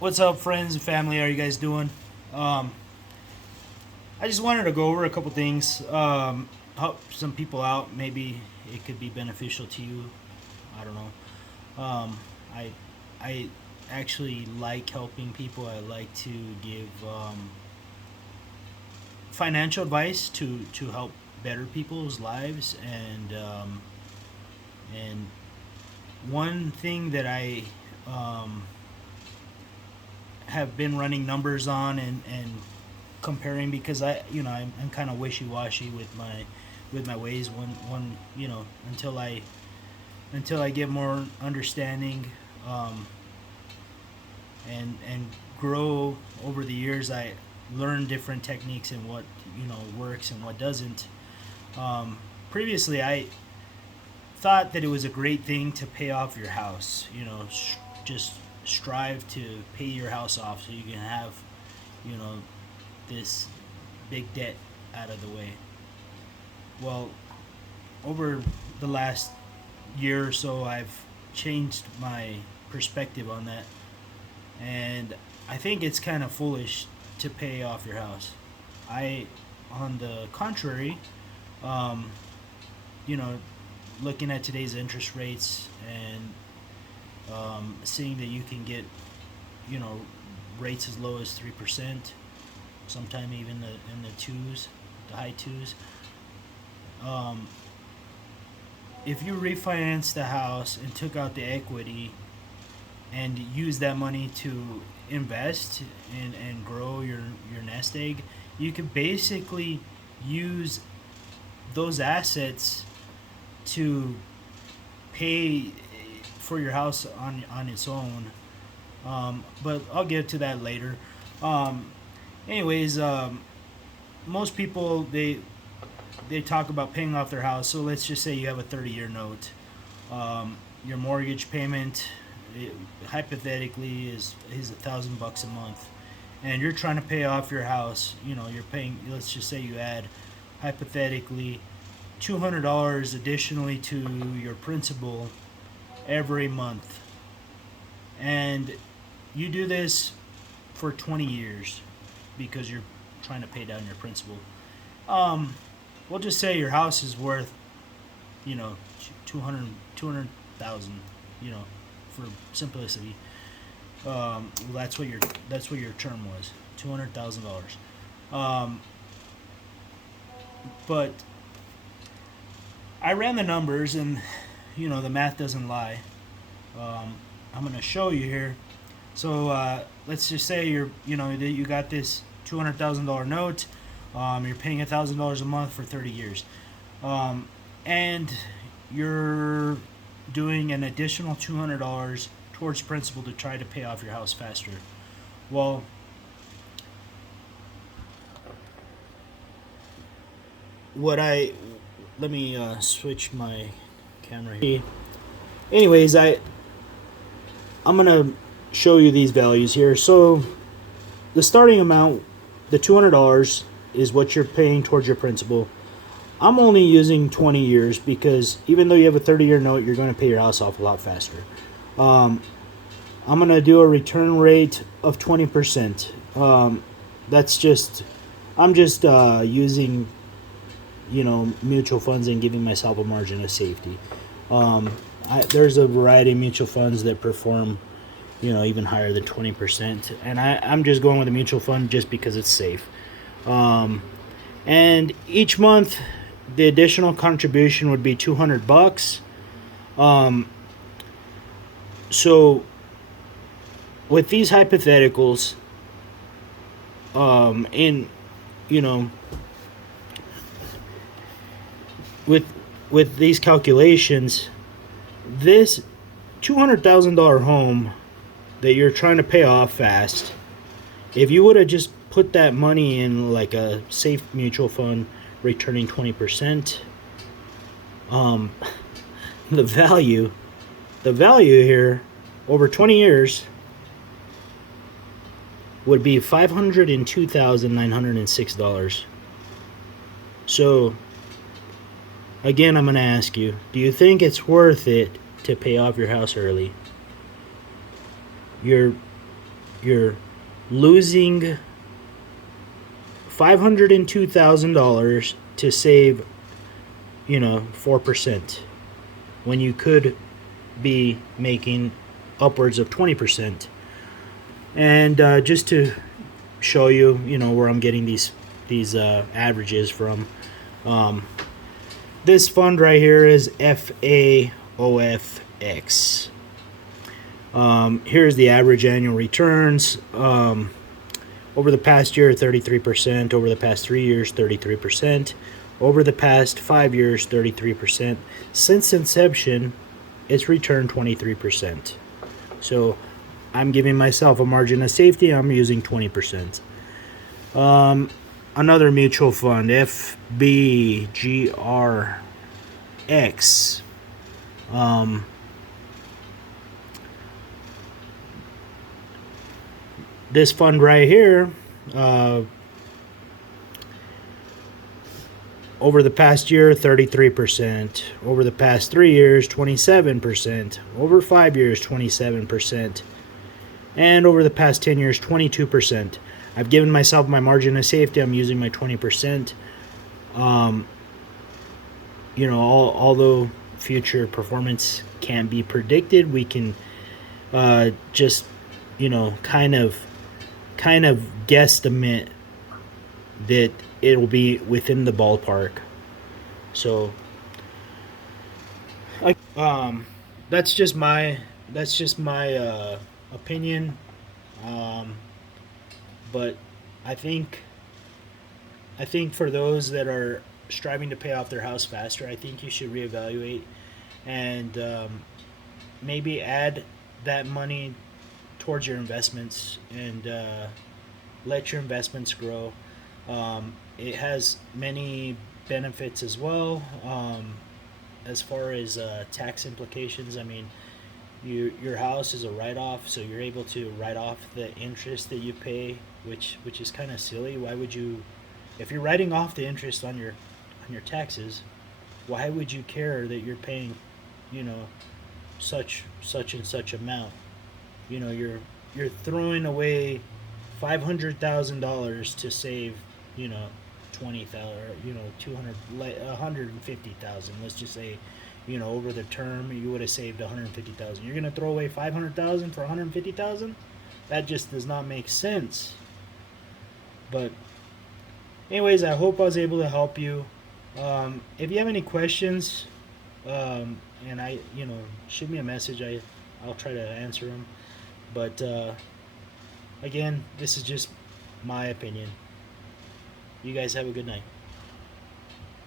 What's up, friends and family? How are you guys doing? Um, I just wanted to go over a couple things, help some people out. Maybe it could be beneficial to you. I don't know. I I actually like helping people. I like to give financial advice to help better people's lives. And one thing that I um, have been running numbers on and comparing, because I'm kind of wishy washy with my ways. One until I get more understanding, um, and grow over the years. I learn different techniques and what works and what doesn't. Previously, I thought that it was a great thing to pay off your house. Just strive to pay your house off so you can have you know this big debt out of the way. Well, over the last year or so, I've changed my perspective on that, and I think it's kind of foolish to pay off your house. I, on the contrary, um, you know, looking at today's interest rates and seeing that you can get, you know, rates as low as 3%, sometime even in the twos, the high twos. Um, if you refinance the house and took out the equity and use that money to invest and grow your nest egg, you could basically use those assets to pay for your house on its own. But I'll get to that later. Um, anyways, most people they talk about paying off their house. So let's just say you have a 30-year note. Your mortgage payment, it, hypothetically, is $1,000 a month, and you're trying to pay off your house. You're paying. Let's just say you add, hypothetically, $200 additionally to your principal every month, and you do this for 20 years because you're trying to pay down your principal. Um, we'll just say your house is worth, you know, 200,000, for simplicity. Well, that's what your term was, $200,000. Um, but I ran the numbers, and the math doesn't lie. I'm gonna show you here. So let's just say you got this $200,000 note. You're paying $1,000 a month for 30 years, and you're doing an additional $200 towards principal to try to pay off your house faster. Well, what I let me switch my camera here. Anyways, I'm gonna show you these values here. So the starting amount, the $200, is what you're paying towards your principal. I'm only using 20 years because even though you have a 30-year note, you're going to pay your house off a lot faster. Um, I'm going to do a return rate of 20%. That's just, I'm just using, mutual funds and giving myself a margin of safety. There's a variety of mutual funds that perform, even higher than 20%. And I'm just going with a mutual fund just because it's safe. Um, and each month, the additional contribution would be $200. Um, so with these hypotheticals, in you know, with these calculations, this $200,000 home that you're trying to pay off fast, if you would have just put that money in like a safe mutual fund returning 20%, um, the value here over 20 years would be $502,906. So again, I'm going to ask you, do you think it's worth it to pay off your house early? You're you're losing $502,000 to save, 4%, when you could be making upwards of 20%. And just to show you, where I'm getting these averages from, this fund right here is FAOFX. Here's the average annual returns. Over the past year, 33%. Over the past 3 years, 33%. Over the past 5 years, 33%. Since inception, it's returned 23%. So I'm giving myself a margin of safety. I'm using 20%. Another mutual fund, FBGRX. This fund right here, over the past year, 33%. Over the past 3 years, 27%. Over 5 years, 27%. And over the past 10 years, 22%. I've given myself my margin of safety. I'm using my 20%. Although future performance can't be predicted, we can just, kind of guesstimate that it'll be within the ballpark. So that's just my opinion. But I think for those that are striving to pay off their house faster, I think you should reevaluate and maybe add that money towards your investments and let your investments grow. It has many benefits as well, as far as tax implications. I mean, your house is a write-off, so you're able to write off the interest that you pay, which is kind of silly. Why would you, if you're writing off the interest on your taxes, why would you care that you're paying, such and such amount? You're throwing away $500,000 to save, 20,000, 200, 150,000. Let's just say, over the term you would have saved 150,000. You're gonna throw away 500,000 for 150,000? That just does not make sense. But anyways, I hope I was able to help you. If you have any questions, and shoot me a message. I'll try to answer them. But again, this is just my opinion. You guys have a good night.